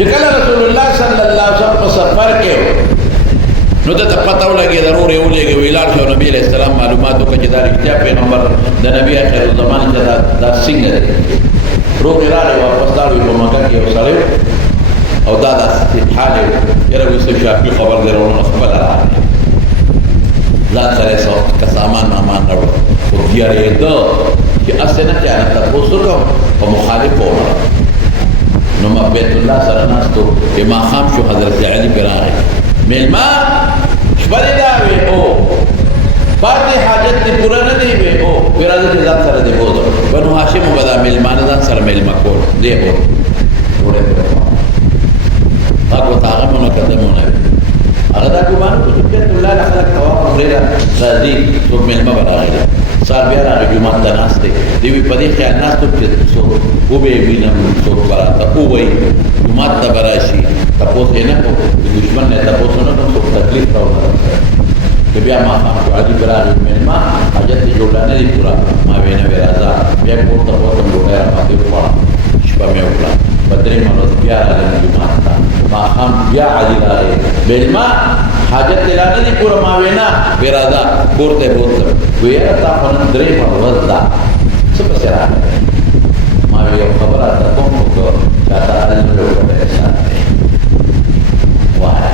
چې کله رسول الله صلی الله علیه وسلم په سفر کې نو ته پته ولګي ضرور یو لګي ویلار شو نبی علیہ السلام معلوماتو کې دا رښتیا پیغمبر د نبی اخر الزمان کې دا څنګه دی روغ راغی واپس لاړ په مکه کې وسره او دا د حال یره وسو شافي خبر درونه خبر راغی ځان سره څو سامان مامان راوړ او یاره دا چې اسنه چې انا تاسو کوم په مخالف وره نو ما بیت الله سره ناستو ما خام شو حضرت علی براغی ملما شپری دا وی او پاتې حاجت دې پورا نه دی وی او ورته ځان سره دی بوزو بنو هاشم وبدا ملما نه ځان سره ملما کول دی او وره هغه تاغه مونږ قدمونه هغه دا کومه چې بیت الله له خلق طواف غیره راځي څو ملما براغی سال بیا راغی جمعه ته ناشته دی وی په دې خیال ناشته چې څو او به وینم څو براته او وی جمعه ته براشي تاسو نه کو دشمن نه تاسو نه کوم تکلیف راوړل چې بیا ما خام عادي براغی ملما حاجت جوړانه دی پورا ما وینه ورازا بیا کو ته وته ډوډۍ راځي په شپه مې وکړه بدرې مانو بیا راغلی جمعه ته ما خام بیا عادي راغی ملما حاجت لانه دی پورا ما وینا ورازا کوته بوته ویرا تا په درې په ورځ څه په سره ما یو خبره ده کوم کو چې تا نه وروته ساتي وای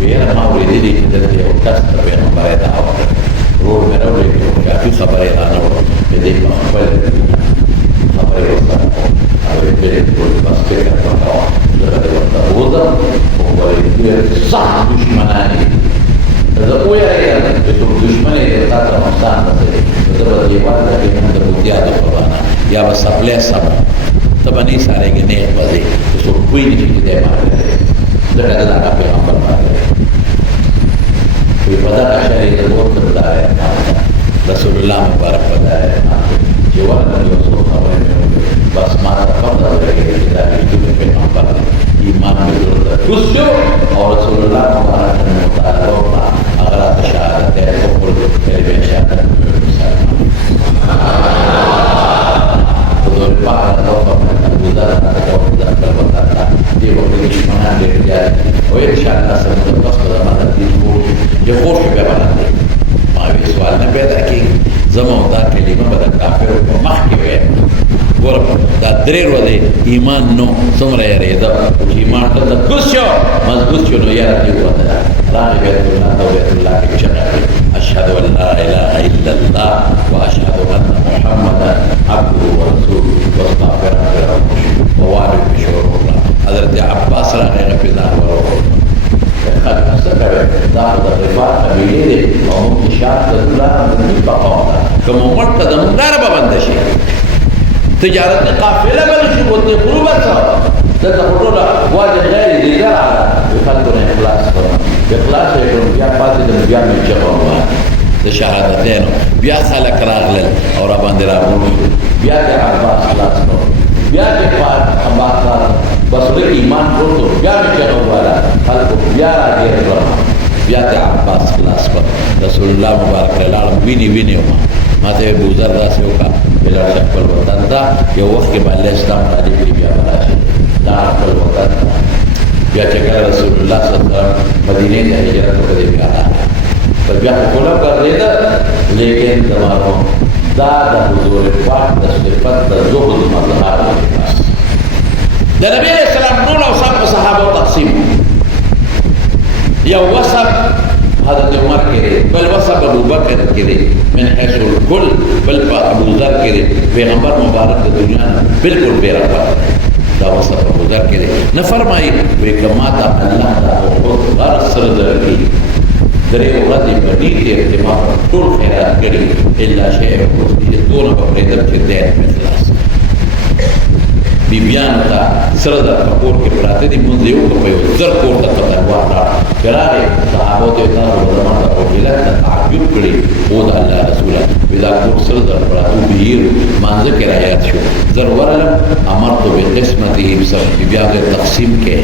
ویرا ما ورې دي چې د یو کس په پیغمبر دا ورور مې راوړي چې په خبره نه ورو په دې په خبره وسره او په دې په بس کې راځو دا ورته وځه او ورې صح دشمنانه دا وایي چې دشمنه دې تاسو نقصان رسېږي دا به یې واده کې موږ د بوتیا د قربانا یا به سپلې سم ته باندې ساره کې نه وځي چې کوئی نه دې باندې دا دا پیغمبر باندې په پدا شری د وخت دای رسول الله مبارک پدای چې ورته یو څو خبرې بس ما خبر درکې چې دا دې پیغمبر ایمان مې ورته خوشو او رسول الله مبارک متعالى أغراض الشهادة تقول بين شهادة حضور البحر توقف من الوزارة توقف ذلك الوطن دي وقت الشمال للرجال وإن شاء الله سنتقصد ما تدين يخوش ببنا ما في سؤال نبيدا كي زمان دا كلمة بدا كافر ومحكي وين ګور دا درې ورځې ایمان نو څومره یې دا ایمان ته کوشو مضبوط شو نو یاره دی وته راغی بیت الله او بیت الله کې شنه اشهد ان لا اله الا الله واشهد ان محمدا عبده ورسوله واستغفر له ووارد بشور الله حضرت عباس راغی په ځان ورو خلک سره دا د رفاع قبیله دي او انتشار د الله د بقا کوم مرته د مدار باندې شي تجارت قافله بل شي وته غروب سره دا ټول واجب غیر دي زرا خلکو اخلاص اخلاص یې بیا پاتې د بیا مې چغوا د شهادتین بیا خلک راغلل او را باندې راغلل بیا د عباس خلاص نو بیا د عباس بس د ایمان ورته بیا مې چغوا خلکو بیا راغلل بیا د عباس خلاص رسول الله مبارک لاله ویني ما ته بوزر داسې وکړه بلا خپل وطن دا یو وخت کې باندې اسلام راځي بیا راځي دا خپل وطن بیا چې رسول الله صلی الله علیه وسلم مدینه ته هجرت وکړي بیا پر بیا کوله کړی دا لیکن تمہارو دا د حضور پاک د صفات د زهد مظهر د نبی اسلام ټول اوصاف صحابه تقسیم یو وصف حضرت عمر کرے بل وصف ابو بکر کرے من حیث الکل بل ابو ذر کرے پیغمبر مبارک دنیا بالکل بیرا پر دا وصف ابو ذر کرے نہ فرمائی وی کماتا اللہ دا خود غرص سردر کی درے ورد بدیت احتمام طول خیرات کری اللہ شیع خود دون بپریدر کے دین مخلاص بیبیانو تا سرده پکور کې پراته دي مونږ یو په یو زر کور ته پتاوار را کراره صحابه ته تاسو د زمانه په بلاد تعجب کړي او د الله رسول بلا کور سرده پراته بیر مانځ کې رايات شو زر ورلم امرت بقسمته بسبب بیا د تقسیم کې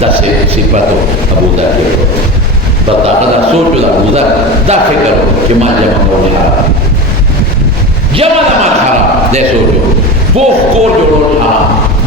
داسې صفاتو ابو ذر دا سوچ د ابو ذر دا فکر چې ما جمع کول حرام جمع د ما حرام دې سوچو پوخ کور جوړول حرام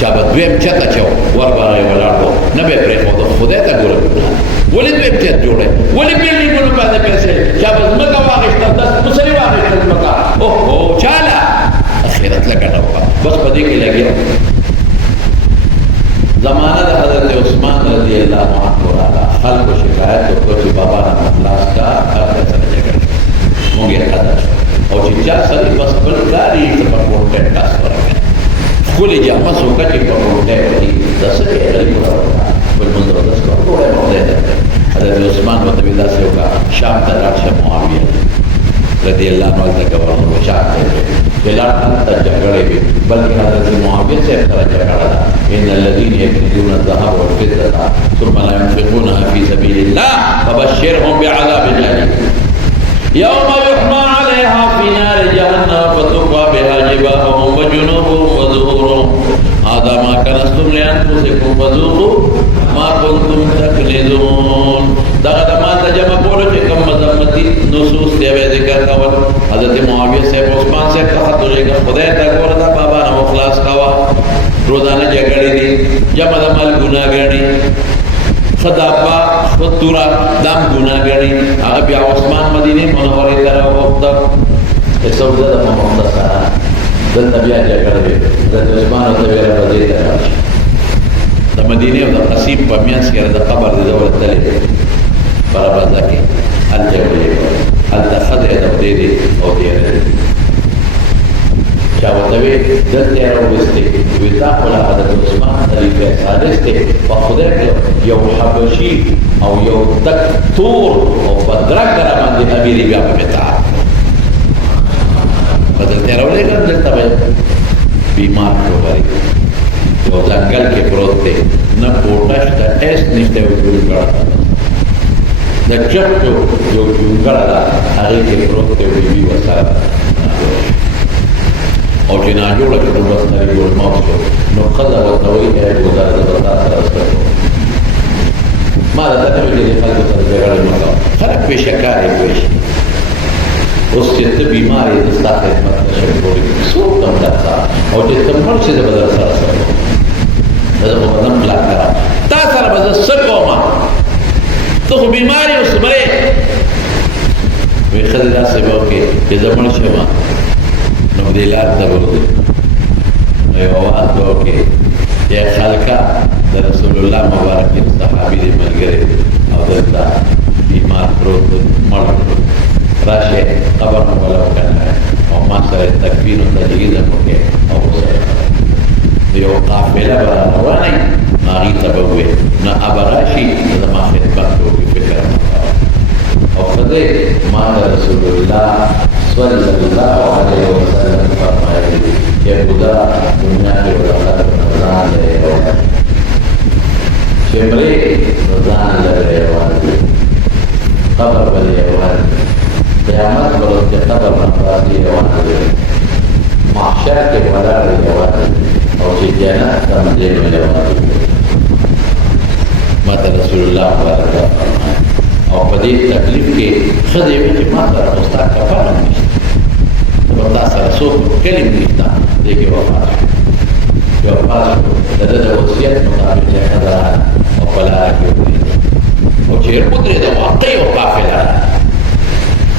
شابت دویم چتا چو ور برای ولارو نبی پری خود خدا تا گوره ولی دویم چت جوڑه ولی بیلی گونو پیدا پیسه شابت مکا واقشتا دست مسری واقشتا مکا اوه چالا اخیرت لگا نوکا بس پدی کی لگیا زمانہ دا حضرت عثمان رضی اللہ عنہ رالا خلق و شکایت تو کوچی بابا نا مخلاص کا خرد سر جگر مونگی حضر او چی چا سری بس بلکاری سپر کونٹن کاس ورگا كل جامع سوكا جيبا بروده ودي دسك يدري بروده بالمنظر دسك بروده بروده حضرت عثمان وتبي داس سوكا شام تراش معاوية رضي الله عنه تكبر وشام بلا أنت جعله بل حضرت معاوية سيفترى جعله إن الذين يكنزون الذهب والفضة ثم لا ينفقونها في سبيل الله فبشرهم بعذاب أليم يوم يحمى عليها في نار جهنم فتقوى بها جباههم وجنوبهم وظهورهم هذا ما كنزتم لأنفسكم فذوقوا ما كنتم تكنزون دغه ما تجمع کولو چې کوم مذمتی نصوص دی به ذکر کول حضرت معاویه سے عثمان سے کہا تو لے خدای ته وردا بابا نو خلاص کوا روزانه جګړې دي جمع د مال ګناګړي خدابا خطورا دام ګناګړي هغه بیا عثمان مدینه منورې ته راوخته سودا د محمد سره د نبی جګړې د عثمان ته ویل راځي د مدینه او د قصيب په میانس کې د قبر د دولت تلې برابر کې الجبلې التخذ د دې او دې چاوتوي دلته راوستي وتا ولا حضرت عثمان خلیفہ سادس ته په خدای یو حبشي او یو دکتور او بدرګ باندې امیر بیا په متا بدل ته راولېګل دلته بیمار شوی او ځنګل کې پروت دی نه پوټاش ته اس نشته وګورئ د چپټو یو ګړه هغه کې پروت دی وی وساره او چې نه جوړه کړو بس نه جوړ ماوسو نو خدای ورته وایي چې ګزار د برداشت سره سره ما دا ته ویلي خلک سره جګړه وکړه خلک په شکایت کوي اوس چې ته بیمار یې د ستاسو خدمت نشم کولی څو کم درځه او چې ته مړ شې د بدر سره سره دا په بدن بلاک کړه تا سره به زه څه کوم ته خو بیمار یې اوس مړې وایي ښځې داسې به وکړې چې زه مړ شم نو دې لار ته ورځي نو یو آواز به وکړې یا خلکه د رسول الله مبارک صحابي دې ملګری او دلته بیمار پروت مړ راشه قبر مو ولا وکنه او ما سره تکفین او تجهیز مو کې او سره یو قافله روانه ماغي تبوي نه ابراشي د ما خدمت کوي فکر او خدای ما رسول الله صلی الله علیه وسلم فرمایي چې خدا دنیا کې ورته رضان لري چې مری رضان لري قبر بلې وایي قیامت برد کے قبر نفرادی روان دے معاشر کے مدار روان دے اور چی جنت کا مدیر میں روان دے ماتا رسول اللہ مبارکہ فرمائے اور پدید تکلیف کے خدے میں چی ماتا رسول کا فرم نشتا بردہ سا رسول کلم نشتا دیکھے وفاظ شو دادا وصیت مطابق جائے خدران اور پلا آگے ہوئی اور چیر قدرے دا واقعی و قافلہ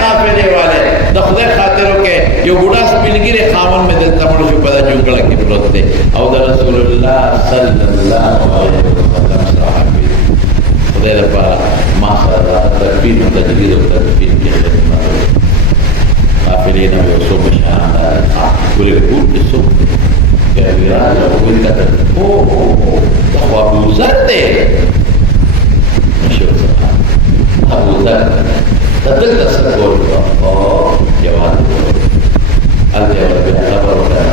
قافله والے د خدای خاطرو کې یو ګډا سپینګری خاون مې د تمړ شو په جونګړه کې پروت دی او د رسول الله صلی الله علیه وسلم صحابي خدای د په ما سره تربیت او تجهیز او تدبیر کې خدمت قافلې نه یو څو مشان ولې ټول څه کې ویرا او وینځه او دا خو ابو ذر دی مشهور ابو ذر تدل تسكور جواب الجواب بالخبر ولا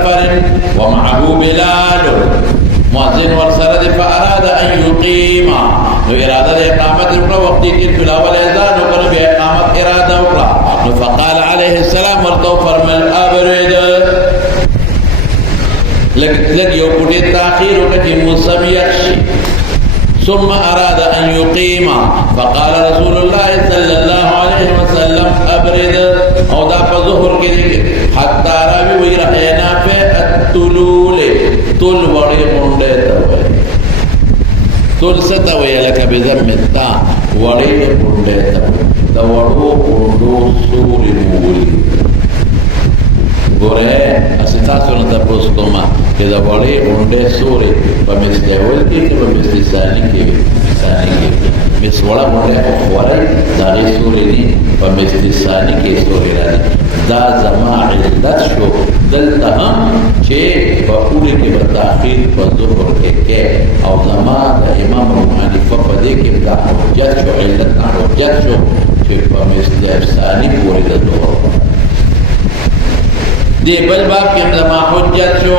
سفر ومعه بلال مؤذن والسرد فأراد أن يقيم إرادة إقامة وقت تلك والأذان وقال بإقامة إرادة أخرى فقال عليه السلام ورتو فرمى الأبرد لك يوكل التأخير وكتي مسميش ثم أراد أن يقيم فقال رسول الله صلى الله عليه وسلم أبرد أو دا فظهر كده حتى رابي ويرحينا في التلول تل وڑي منده توي تل ستوي لك بذم التا وڑي منده توي دوڑو منده سور ul Mola gore asitaso na tapos toma que da vale onde sore pa meste volti que pa meste sani que mes wala onde wala da sore ni pa meste sani que sore la da zama illat sho dalta ham che pa pure ke batakhir pa zuhur ke au zama da imam ruhani fa de ke da hujjat sho illat hujjat sho che pa meste sani pure da zuhur دي بل باب كم لما حجت شو